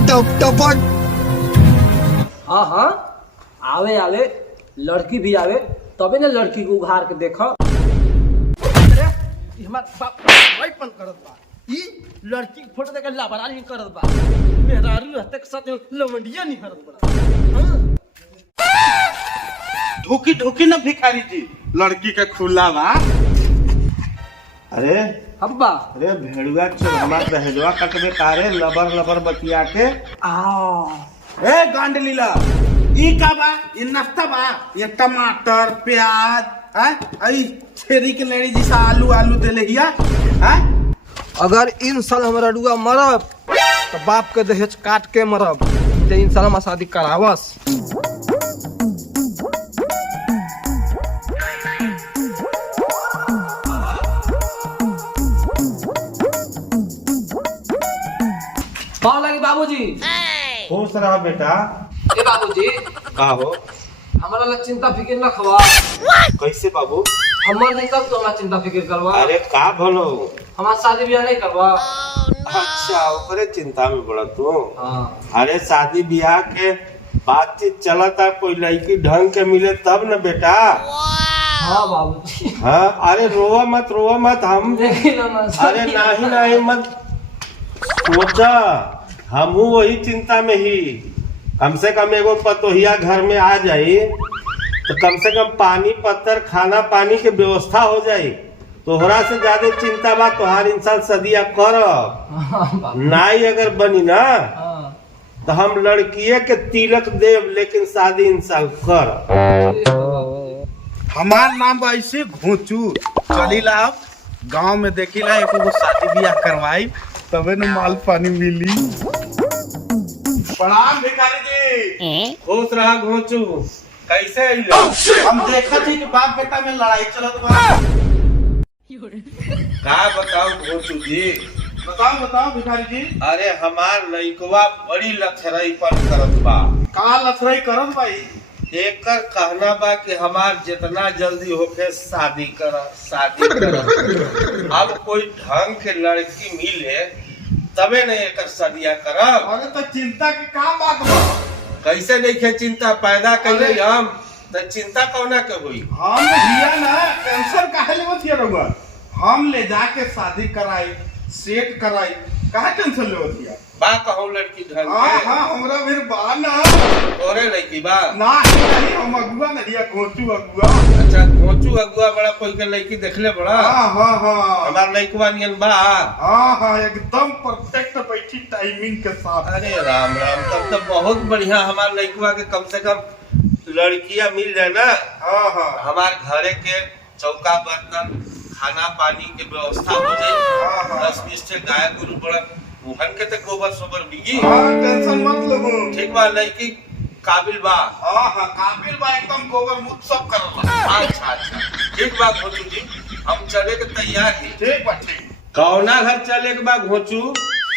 टप टपट। हाँ हाँ, आवे आवे लड़की भी आवे तबे ना लड़की को उघार के देखो। अरे हमार बाप भाईपन करत बा, ई लड़की के फोटो देख लाबरा नहीं करत बा, मेहरारू रहते के साथ लवंडिया नहीं करत बड़ा। ढोकी ढोकी ना भिखारी जी, लड़की के खुला बा। अरे हब्बा अरे भेड़ुआ चोरमा दहेजवा कटबे कारे लबर लबर बतिया के। आओ ए गांड लीला, ई का बा? ये नाश्ता बा? ये टमाटर प्याज आई छेरी के लेडी जी सा आलू आलू देले हिया। अगर इन साल हमारा डुआ मरब तो बाप के दहेज काट के मरब, इन साल हमारा शादी करावस। पाव लगी बाबूजी। खुश रहा बेटा। ए बाबूजी, का हो? हमारा ला चिंता फिक्र न खवा। कैसे बाबू? हमार नहीं कब तो हमारा चिंता फिक्र करवा। अरे का भलो? हमारा शादी ब्याह नहीं करवा। अच्छा ओकरे चिंता में पड़ा तू। हाँ। अरे शादी ब्याह के बातचीत चलता, कोई लड़की ढंग के मिले तब न बेटा। हाँ बाबूजी। हाँ अरे रोवा मत हम। लेकिन अरे नहीं मत सोचा, हम वही चिंता में ही। कम से कम एगो पतोहिया घर में आ जाई तो कम से कम पानी पत्थर खाना पानी के व्यवस्था हो जाई। तोहरा से ज्यादा चिंता बा तोहार इंसान सदिया कर नाई अगर बनी ना तो हम लड़किए के तिलक देव, लेकिन शादी इंसान कर। हमार नाम बा ऐसे घोचू चली ला गाँव में देखी ला एक शादी ब्याह करवाई तबे न माल पानी मिली। प्रणाम भिखारी जी। खुश रहा घोचू, कैसे आइलो? हम देखा थी कि बाप बेटा में लड़ाई चलत बा। का बताओ घोचू जी? बताओ भिखारी जी। अरे हमार लइकवा बड़ी लथरई पर करत बा। का लथरई करत भाई? एकर कहना बा कि हमार जितना जल्दी होके शादी कर। अब कोई ढंग के लड़की मिले तबे न एकर शादिया करब। अरे तो चिंता के का बात बा? कैसे नहीं चिंता पैदा कैले हम तो चिंता कौना के हुई? हम हिया ना टेंशन काहे लेवत हिया रहुआ? हम ले जाके शादी कराई सेट कराई, काहे टेंशन लेवत हिया? बा कहूं लड़की ढंग के। हां हमरा फिर बा ना। तोरे लड़की बा ना? नहीं हम अगुआ नहीं, घोचू अगुआ। अच्छा घोचू अगुआ बड़ा कोई के लड़की देखले बड़ा? हां हमार लड़कवा नियन बा। हां एकदम परफेक्ट बैठी टाइमिंग के साथ। अरे राम तब तो बहुत बढ़िया। हमार लड़कवा के कम से कम लड़कियां मिल जाए ना। हां हमार घरे के चौका बर्तन खाना पानी के व्यवस्था हो जाए। 10-20 से गाय गुरु बड़ा उहन के ते गोबर सोबर बिगी। टेंशन मत लो, ठीक बा। लड़की काबिल बा? काबिल बा, एकदम गोबर मुत सब करला। अच्छा ठीक बा घोचू जी, हम चले के तैयार ही। ठीक बा ठीक। कौना घर चले के बा घोचू?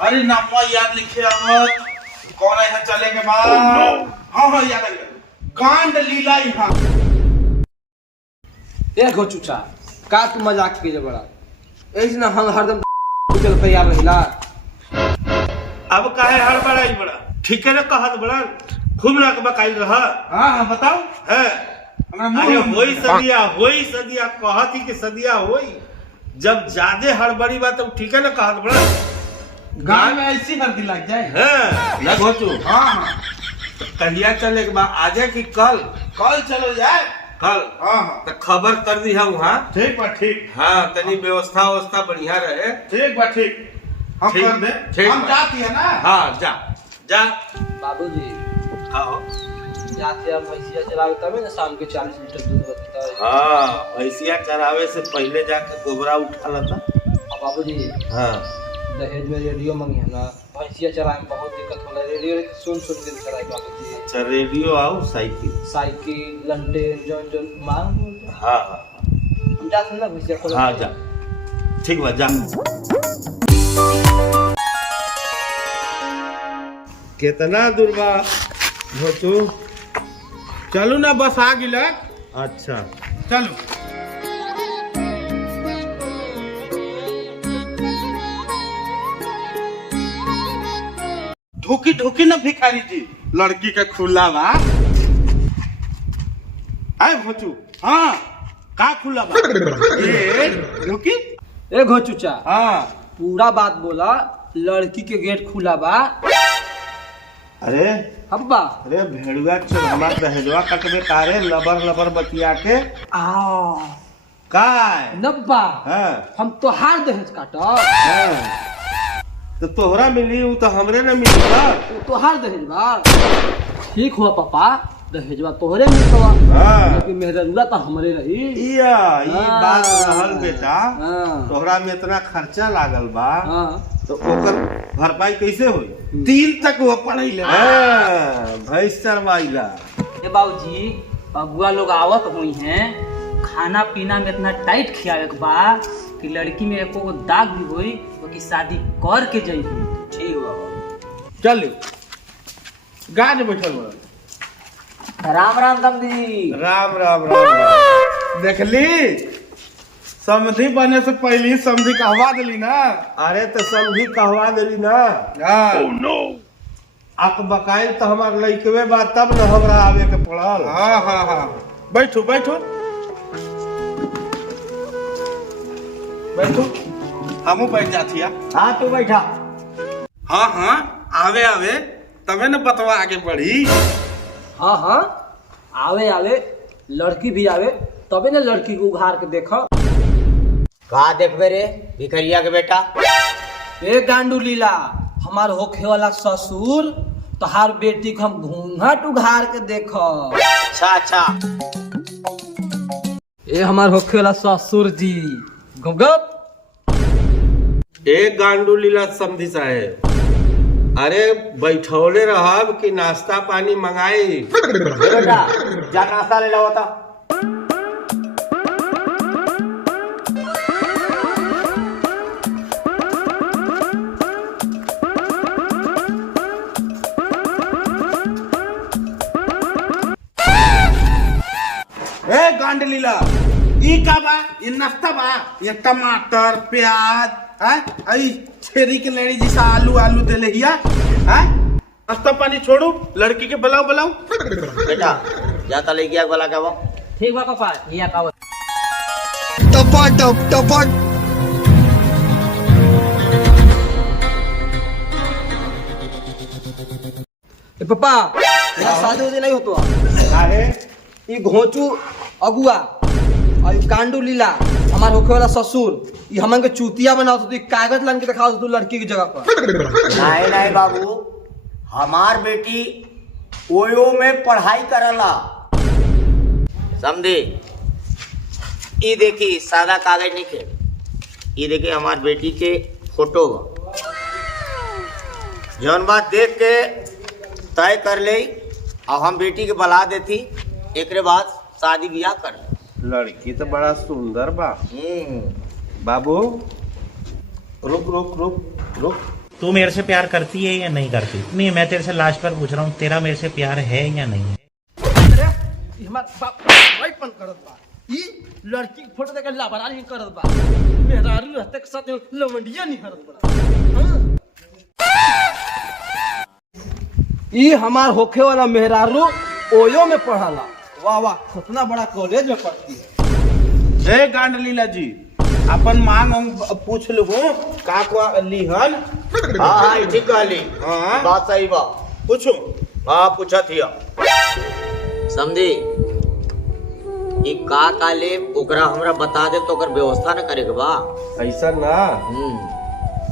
अरे नामवा याद लिखे आवत। कौन है चले के बा? हां याद आ गया, गांड लीला यहां। ए घोचूचा का तू मजाक के जे बड़ा ऐसे ना हम हरदम चल तैयार रहिला। अब काहे हड़बड़ाई बड़ा? ठीक है ना कहत बड़ा, खूब ना बकाइल रहा। हां बताओ। है अरे होई सदिया कहत ही कि सदिया होई। जब ज्यादा हड़बड़ी बात तो ठीक है ना कहत बड़ा। गांव में ऐसी हरदी लग जाए। हां ना घोचू। हां कहिया चले के बा? आज की कल? कल चलो जाए। कल? हां तो खबर कर दी है वहां। ठीक बा ठीक। हां तनी व्यवस्था बढ़िया रहे। ठीक बा ठीक, हम कर दे। हम जाती है ना? हाँ जा बाबूजी। हाँ जाते हम भैंसिया चरावे तबे ना शाम के 40 लीटर दूध बचता है। हाँ भैंसिया चरावे से पहले जाके गोबरा उठा लेता। बाबूजी हाँ दहेज में रेडियो मंगी है ना, भैंसिया चरावे में बहुत दिक्कत होला। रेडियो सुन के चराए बाबूजी। अच्छा रेडियो आओ साइकिल लंटेन जौन मांग। हाँ हम जाते ना भैंसिया खोल। हाँ जा ठीक बा जा। कितना दूर बा घोचू? चलू ना बस आ गिला। अच्छा चलो। ढुकी ढुकी ना भिखारी जी, लड़की के खुला बा। आए भोचू, हाँ का खुला बा? ये ढुकी। ए घोचुचा, हाँ पूरा बात बोला। लड़की के गेट खुला बा। अरे हब्बा अरे भेड़ुआ चोरमा दहेजवा कटबे तारे लबर लबर बतिया के आ काय। नब्बा हाँ हम तोहार दहेज काटब। हाँ। तो तोहरा मिली उ तो हमरे न मिली बा। वो तोहार दहेज बा। ठीक हुआ पापा, दहेजवा तोहरे मिलतवा, हाँ लेकिन मेहररुआ तो हमरे रही। इया ई हाँ। बात रहल बेटा। हाँ। तोहरा में इतना खर्चा लागल बा, हाँ। तो ओकर भरपाई कैसे होई? 3 तक वो पढ़ैले। हां भैंस चरवाइला। ए बाबूजी, बबुआ लोग आवत हुई हैं, खाना पीना में इतना टाइट खियावे के बा कि लड़की में एको गो दाग भी होई तो की शादी कर के जइबी। ठीक बाबा। चल गाज बैठल बा। राम राम समधी। राम राम राम राम। देखली समधी बने से पहले ही समधी कहवा दिली ना। अरे तो समधी कहवा दिली ना। हाँ oh, no. आप बकाइल तो हमार लइकवे बा, तब न हमरा आवे के पड़ल। हाँ हाँ हाँ बैठो बैठो बैठो, हमू बैठ जाती। हाँ तू बैठा। हाँ हाँ आवे आवे तबे न बतवा आगे बढ़ी। हाँ हाँ आवे आवे लड़की भी आवे, तबे ना लड़की को उघार के देखो। का देखबे रे भिखरिया के बेटा? ए गांडू लीला, हमार होखे वाला ससुर तोहार बेटी को हम घूंघट उघार के देखो। अच्छा अच्छा। ए हमार होखे वाला ससुर जी, घूंघट। एक गांडू लीला समधी साहेब, अरे बैठौले रहब कि नाश्ता पानी मंगाई? बेटा जा नाश्ता ले लो बता। ए गांड लीला, ई का बा? ये नाश्ता बा? ये टमाटर प्याज आई छेरी के लड़ी जैसा आलू आलू दे हिया। नाश्ता पानी छोड़ू, लड़की के बुलाओ बुलाओ। बेटा जाता ले गया वाला का वो। ठीक बा पापा, ये का वो। टपक टप टपक। ए पापा, यहाँ शादी उदी नहीं होतो। अरे ये घोंचू अगुआ और ये गांडू लीला हमार होखे वाला ससुर, ये हमन के चूतिया बनाओ तो कागज लान के दिखाओ तो लड़की की जगह पर। नहीं नहीं बाबू, हमार बेटी ओयो में पढ़ाई करला। समझे? ये देखी सादा कागज नहीं खे, ये देखिए हमार बेटी के फोटो बा। जौन बात देख के तय कर ले और हम बेटी के बुला देती, एक बाद शादी ब्याह कर ले। लड़की तो बड़ा सुंदर बा। बाबू रुक रुक रुक रुक। तू मेरे से प्यार करती है या नहीं करती? नहीं, मैं तेरे से लास्ट पर पूछ रहा हूँ, तेरा मेरे से प्यार है या नहीं है? अरे ये हमार बाप वाइपन करत बा। ई लड़की के फोटो देख लाबरा नहीं करत बा। मेहरारू रहते के साथ लवंडिया नहीं करत बा। हाँ? ई हमार होखे वाला मेहरारू ओयो में पढ़ाला। वाह वाह, कितना बड़ा कॉलेज में पढ़ती है। ए गांड लीला जी, अपन मांग पूछ लो का को लिहन। हाँ हाँ ठीक कहली, हाँ बात सही बा। पूछो। हाँ पूछा थिया। समझी? ई का ले ओकरा हमरा बता दे तो ओकर व्यवस्था न करे के बा। ऐसा ना,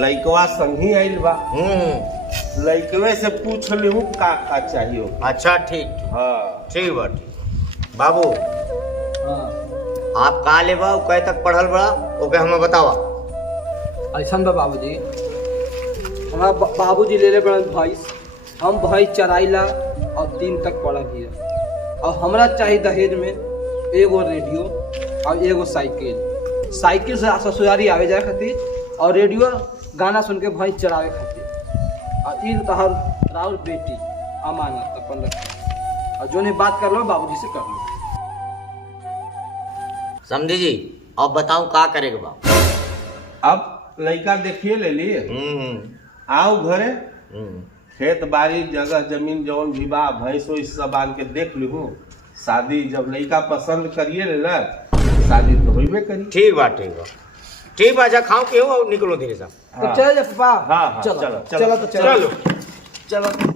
लइकवा संगी आइल बा, लइकवे से पूछ लू का चाहिए। अच्छा ठीक, हाँ ठीक बा ठीक। बाबू हाँ। आप का ले बा, कहे तक पढ़ल बड़ा ओके हमें बतावा। ऐसा बा बाबूजी, हमारा बाबूजी ले ले बड़न भैंस, हम भैंस चराइला और 3 तक पढ़ल हिया। और हमरा चाहिए दहेज में एगो रेडियो और एगो साइकिल। साइकिल से ससुरारी आवे जाए खातिर और रेडियो गाना सुन के भैंस चरावे खातिर। और ई तहर राउर बेटी अमानत अपन रख, और जो नहीं बात कर लो बाबूजी से कर लो। समझी जी? अब बताऊं का करेगा बा। अब लड़का देखिए ले लिए, आओ घरे खेत बाड़ी जगह जमीन जौन भी बा भैंस वैस सब आन के देख लूँ। शादी जब लड़का पसंद करिए ना शादी तो होइबे करी। ठीक बा ठीक बा ठीक बा। अच्छा खाओ पियो और निकलो धीरे से। तो चल जा पापा। हाँ हाँ चलो चलो चलो तो चलो चलो। चलो।